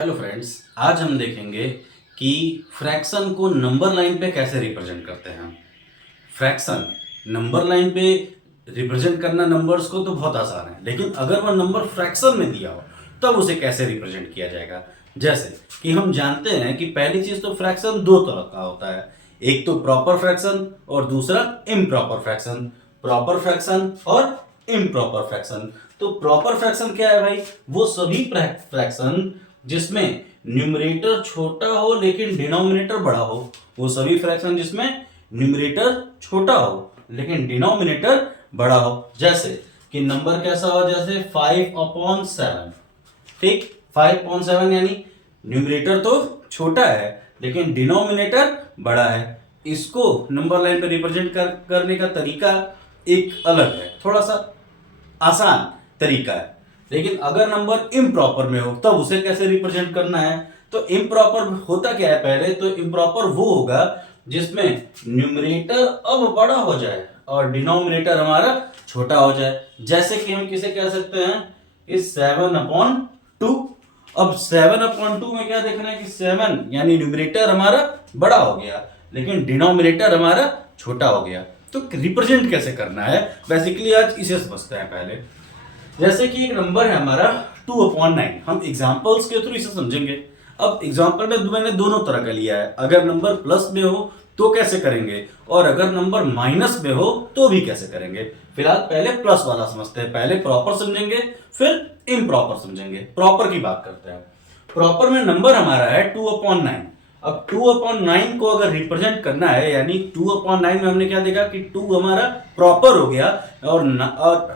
Hello friends, आज हम देखेंगे कि फ्रैक्शन को नंबर लाइन पे कैसे रिप्रेजेंट करते हैं। फ्रैक्शन नंबर लाइन पे रिप्रेजेंट करना नंबर्स को तो बहुत आसान है, लेकिन अगर वह नंबर फ्रैक्शन में दिया हो तब उसे कैसे रिप्रेजेंट किया जाएगा। जैसे कि हम जानते हैं कि पहली चीज तो फ्रैक्शन दो तरह का होता है, एक तो प्रॉपर फ्रैक्शन और दूसरा इम्प्रॉपर फ्रैक्शन। प्रॉपर फ्रैक्शन और इम्प्रॉपर फ्रैक्शन। तो प्रॉपर फ्रैक्शन क्या है भाई? वो सभी फ्रैक्शन जिसमें न्यूमरेटर छोटा हो लेकिन डिनोमिनेटर बड़ा हो। वो सभी फ्रैक्शन जिसमें न्यूमरेटर छोटा हो लेकिन डिनोमिनेटर बड़ा हो। जैसे कि नंबर कैसा हो, जैसे 5/7। ठीक, 5/7 यानी न्यूमरेटर तो छोटा है लेकिन डिनोमिनेटर बड़ा है। इसको नंबर लाइन पे रिप्रेजेंट करने का तरीका एक अलग है, थोड़ा सा आसान तरीका है। लेकिन अगर नंबर इम्प्रॉपर में हो तब उसे कैसे रिप्रेजेंट करना है? तो इम्प्रॉपर होता क्या है? पहले तो इम्प्रॉपर वो होगा जिसमें न्यूमरेटर अब बड़ा हो जाए और डिनोमिनेटर हमारा छोटा हो जाए। जैसे कि हम किसे कह सकते हैं कि 7/2। अब 7/2 में क्या देखना है कि 7 यानी न्यूमरेटर हमारा बड़ा हो गया लेकिन डिनोमिनेटर हमारा छोटा हो गया। तो रिप्रेजेंट कैसे करना है, बेसिकली आज इसे समझते हैं पहले। जैसे कि एक नंबर है हमारा 2/9, हम एग्जांपल्स के थ्रू इसे समझेंगे। अब एग्जांपल में मैंने दोनों तरह का लिया है, अगर नंबर प्लस में हो तो कैसे करेंगे और अगर नंबर माइनस में हो तो भी कैसे करेंगे। फिलहाल पहले प्लस वाला समझते हैं, पहले प्रॉपर समझेंगे फिर इम्प्रॉपर समझेंगे। प्रॉपर की बात करते हैं। प्रॉपर में नंबर हमारा है 2/9। अब 2/9 को अगर रिप्रेजेंट करना है, यानी 2/9 में हमने क्या देखा कि 2 हमारा प्रॉपर हो गया और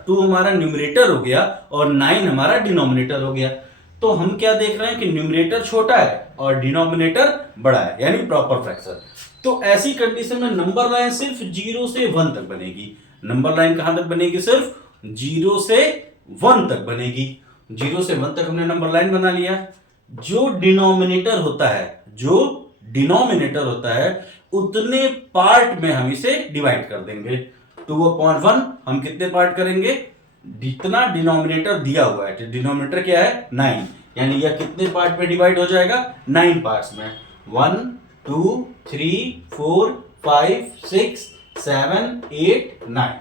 2 हमारा न्यूमरेटर हो गया और 9 हमारा डिनोमिनेटर हो गया। तो हम क्या देख रहे हैं कि न्यूमरेटर छोटा है और डिनोमिनेटर बड़ा है, यानी प्रॉपर फ्रैक्शन। तो ऐसी कंडीशन में नंबर लाइन सिर्फ 0 से 1 तक बनेगी। नंबर लाइन कहां तक बनेगी? सिर्फ 0 से 1 तक बनेगी। 0 से 1 तक हमने नंबर लाइन बना लिया। जो डिनोमिनेटर होता है, जो डिनोमिनेटर होता है उतने पार्ट में हम इसे डिवाइड कर देंगे। 2/1 हम कितने पार्ट करेंगे? जितना डिनोमिनेटर दिया हुआ है। डिनोमिनेटर क्या है? 9, यानी यह कितने पार्ट में डिवाइड हो जाएगा? 9 पार्ट्स में। 1 2 3 4 5 6 7 8 9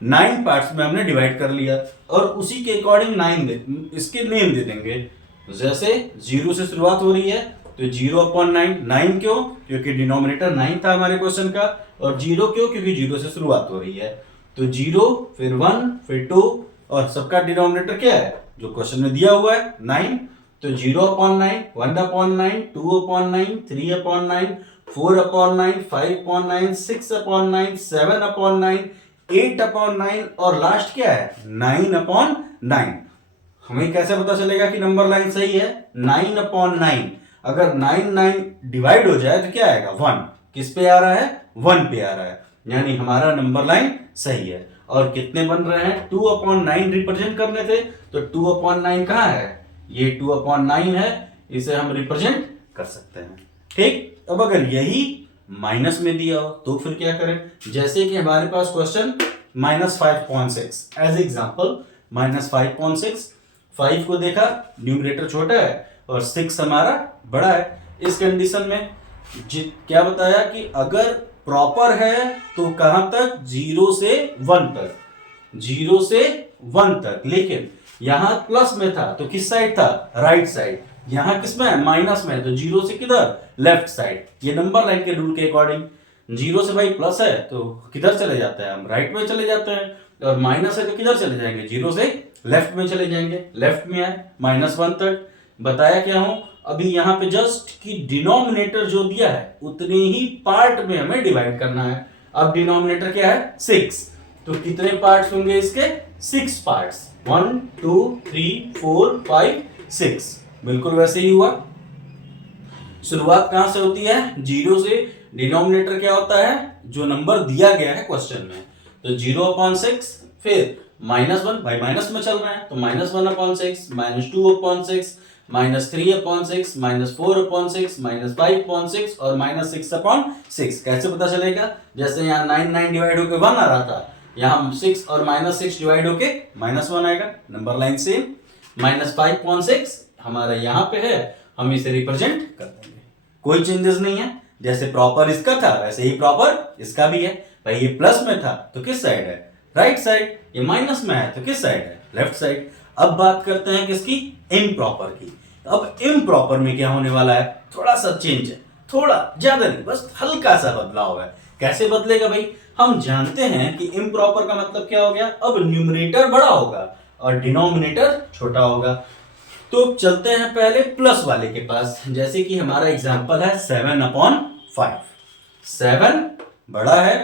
9 पार्ट्स में हमने डिवाइड कर लिया और उसी के अकॉर्डिंग 9 इसके नेम दे देंगे। जैसे 0 से शुरुआत हो रही है तो 0/9। 9 क्यों? क्योंकि डिनोमिनेटर 9 था हमारे क्वेश्चन का। और 0 क्यों? क्योंकि 0 से शुरुआत हो रही है। तो 0 फिर 1 फिर 2 और सबका डिनोमिनेटर क्या है जो क्वेश्चन में दिया हुआ है? 9। तो 0/9, 1/9, 2/9, 3/9, 4/9, 5/9, 6/9, 7/9, 8/9 और लास्ट क्या है? 9/9। हमें कैसे पता चलेगा कि नंबर लाइन सही है? 9/9। अगर 9 डिवाइड हो जाए तो क्या आएगा? 1। किस पे आ रहा है? 1 पे आ रहा है, यानी हमारा नंबर लाइन सही है। और कितने बन रहे हैं? 2/9 रिप्रेजेंट करने थे तो 2/9 कहां है? ये 2/9 है, इसे हम रिप्रेजेंट कर सकते हैं। ठीक, अब अगर यही माइनस में दिया हो तो फिर क्या करें? जैसे कि हमारे पास क्वेश्चन -5.6 एज एग्जांपल। -5.6, 5 को देखा न्यूमरेटर छोटा है और 6 हमारा बड़ा है। इस कंडीशन में क्या बताया कि अगर प्रॉपर है तो कहां तक? 0 से 1 तक। 0 से 1 तक, लेकिन यहां प्लस में था तो किस साइड था? Right side. यहां किस में है? माइनस में है तो 0 से किधर? Left side. ये नंबर लाइन के रूल के अकॉर्डिंग 0 से भाई प्लस है तो किधर चले जाते हैं? हम राइट में चले जाते हैं। और माइनस है तो किधर चले जाएंगे? 0 से लेफ्ट में चले जाएंगे। लेफ्ट में है -1 तक। बताया क्या हूं अभी यहां पे जस्ट कि डिनोमिनेटर जो दिया है उतने ही पार्ट में हमें डिवाइड करना है। अब डिनोमिनेटर क्या है? 6। तो कितने पार्ट्स होंगे इसके? 6 पार्ट्स। 1 2 3 4 5 6। बिल्कुल वैसे ही हुआ। शुरुआत कहां से होती है? 0 से। डिनोमिनेटर क्या होता है? जो नंबर दिया गया है क्वेश्चन में। तो 0/6 फिर -1, भाई माइनस में चल रहे हैं तो -1/6, -2/6, -3/6, -4/6, -5/6 और -6/6। कैसे पता चलेगा? जैसे यहाँ 9 डिवाइड होकर 1 आ रहा था, यहाँ 6 और -6 डिवाइड होके -1 आएगा। Number line same. -5/6 हमारा यहाँ पे है, हम इसे रिप्रेजेंट कर देंगे। कोई चेंजेस नहीं है, जैसे प्रॉपर इसका था वैसे ही प्रॉपर इसका भी है। भाई ये प्लस में था तो किस साइड है, राइट साइड, ये माइनस में है तो किस साइड है, लेफ्ट साइड। अब बात करते हैं किसकी, इम्प्रॉपर की। अब इम्प्रॉपर में क्या होने वाला है, थोड़ा सा चेंज है, थोड़ा ज्यादा नहीं, बस हल्का सा बदलाव है। कैसे बदलेगा भाई, हम जानते हैं कि इम्प्रॉपर का मतलब क्या हो गया, अब न्यूमरेटर बड़ा होगा और डिनोमिनेटर छोटा होगा। तो चलते हैं पहले प्लस वाले के पास, जैसे कि हमारा एग्जांपल है 7/5। 7 बड़ा है,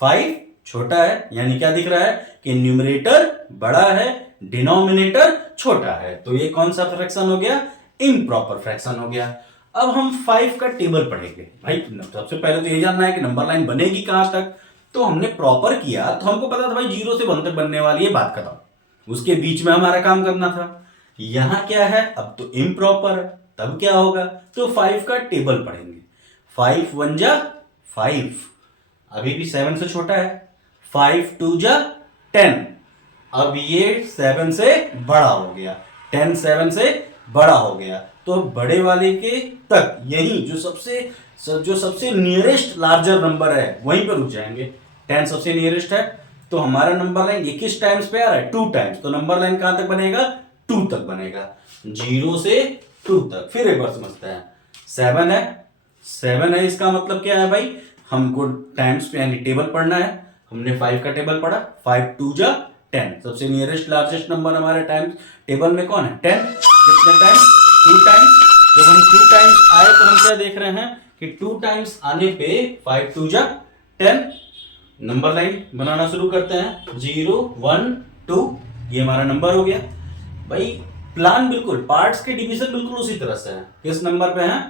5 छोटा है, यानी क्या दिख रहा है कि न्यूमरेटर बड़ा है, डिनोमिनेटर छोटा है। तो ये कौन सा फ्रैक्शन हो गया, इम्प्रॉपर फ्रैक्शन हो गया। अब हम 5 का टेबल पढ़ेंगे। भाई सबसे पहले तो ये जानना है कि नंबर लाइन बनेगी कहां तक। तो हमने प्रॉपर किया तो हमको पता था भाई 0 से 1 तक बनने वाली है, बात खत्म। उसके बीच में हमारा काम करना था। यहां क्या है, अब तो इम्प्रॉपर है, तब क्या होगा, तो 5 का टेबल पढ़ेंगे। 5 1 जा 5, अभी भी 7 से छोटा है। 5 2 जा 10, अब ये 7 से बड़ा हो गया। 10 7 से बड़ा हो गया, तो बड़े वाले के तक यही जो सबसे नियरेस्ट लार्जर नंबर है वहीं पर रुक जाएंगे। 10 सबसे नियरेस्ट है, तो हमारा नंबर लाइन ये किस टाइम्स पे आ रहा है, 2 टाइम्स। तो नंबर लाइन कहां तक बनेगा, 2 तक बनेगा, 0 से 2 तक। फिर एक बार समझते हैं, 7 है, इसका मतलब क्या है भाई, हमको टाइम्स पे यानी टेबल पढ़ना है। हमने 5 का टेबल पढ़ा, 5 2 जा 10, सबसे नियरेस्ट लार्जेस्ट नंबर हमारे टाइम्स टेबल में कौन है, 10। कितने टाइम्स, 2 टाइम्स। जब हम 2 टाइम्स आए तो हम क्या देख रहे हैं कि 2 टाइम्स आने पे 5 2 जा 10, नंबर लाइन बनाना शुरू करते हैं। 0 1 2, ये हमारा नंबर हो गया। भाई प्लान बिल्कुल, पार्ट्स के डिवीजन बिल्कुल उसी तरह से है। किस नंबर पे हैं,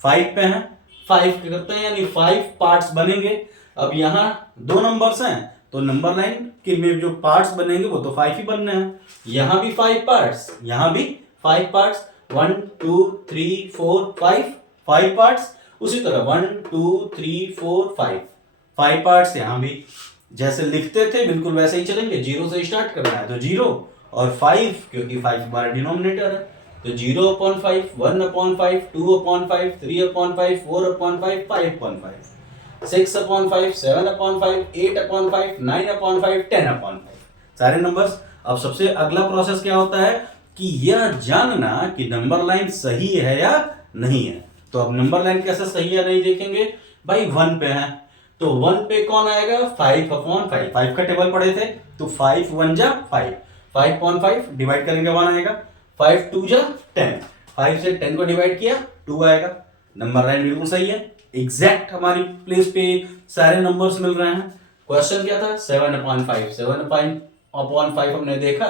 5 पे हैं। 5 के करते हैं यानी 5 पार्ट्स बनेंगे। अब यहाँ 2 नंबर्स हैं तो नंबर लाइन के में जो पार्ट्स बनेंगे वो तो 5 ही बनने हैं। यहाँ भी 5 पार्ट्स, यहाँ भी 5 पार्ट्स, 1 2 3 4 5 पार्ट्स। उसी तरह 1 2 3 4 5 पार्ट्स यहाँ भी। जैसे लिखते थे बिल्कुल वैसे ही चलेंगे, 0 से स्टार्ट करना है तो 0 और 5, क्योंकि 5 हमारा डिनोमिनेटर है तो 0/5, 1/5, 2/5, 3/5, 4/5, 5/5, 6/5, 7/5, 8/5, 9/5, 10/5, सारे नंबर्स। अब सबसे अगला प्रोसेस क्या होता है कि यह जानना कि नंबर लाइन सही है या नहीं है। तो अब नंबर लाइन कैसे सही है नहीं देखेंगे, भाई 1 पे है तो 1 पे कौन आएगा, 5/5। 5 का टेबल पढ़े थे तो 5 1 जा 5, 5/5 डिवाइड करेंगे 1 आएगा। 5 2 जा 10, 5 से 10 को डिवाइड किया 2 आएगा। नंबर लाइन बिल्कुल सही है, एग्जैक्ट हमारी प्लेस पे सारे नंबर्स मिल रहे हैं। क्वेश्चन क्या था, 7/5। 7/5 हमने देखा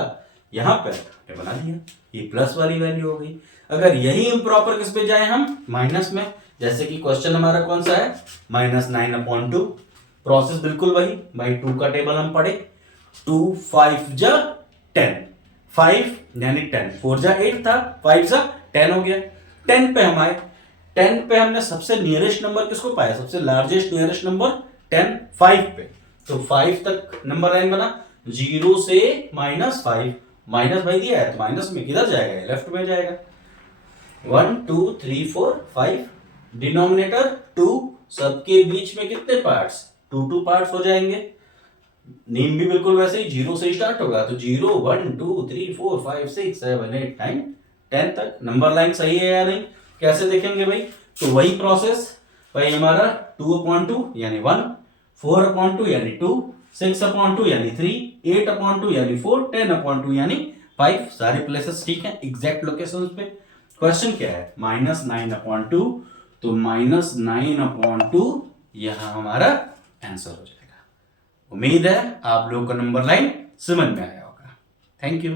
यहां पे बना दिया, ये प्लस वाली वैल्यू हो गई। अगर यही इम्प्रॉपर किस पे जाए हम, माइनस में, जैसे कि क्वेश्चन हमारा कौन सा है, -9/2। प्रोसेस बिल्कुल वही, भाई 2 का टेबल हम पढ़े, 2 5 जा 10, 5 यानी 10, 4 जा 8 था, 5 जा 10 हो गया। 10 पे हम आए, 10 पे हमने सबसे नियरेस्ट नंबर किसको पाया, सबसे लार्जेस्ट नियरेस्ट नंबर 10, 5 पे। तो 5 तक नंबर लाइन बना, 0 से -5, माइनस भाई दिया है तो माइनस में किधर जाएगा, लेफ्ट में जाएगा। 1 2 3 4 5, डिनोमिनेटर 2, सबके बीच में कितने पार्ट्स, 2 पार्ट्स हो जाएंगे। नेम भी बिल्कुल वैसे ही 0 से स्टार्ट होगा तो 0 1 2 3 4 5 6 7 8 9 10 तक। नंबर लाइन सही है या नहीं, कैसे देखेंगे भाई, तो वही प्रोसेस भाई हमारा 2/2 यानी 1, 4/2 यानी 2, 6/2 यानी 3, 8/2 यानी 4, 10/2 यानी 5। सारे प्लेसेस ठीक है, एग्जैक्ट लोकेशन पे। क्वेश्चन क्या है, -9/2, तो -9/2 यहां हमारा आंसर हो जाएगा। उम्मीद है आप लोगों को नंबर लाइन समझ में आया होगा। Thank you.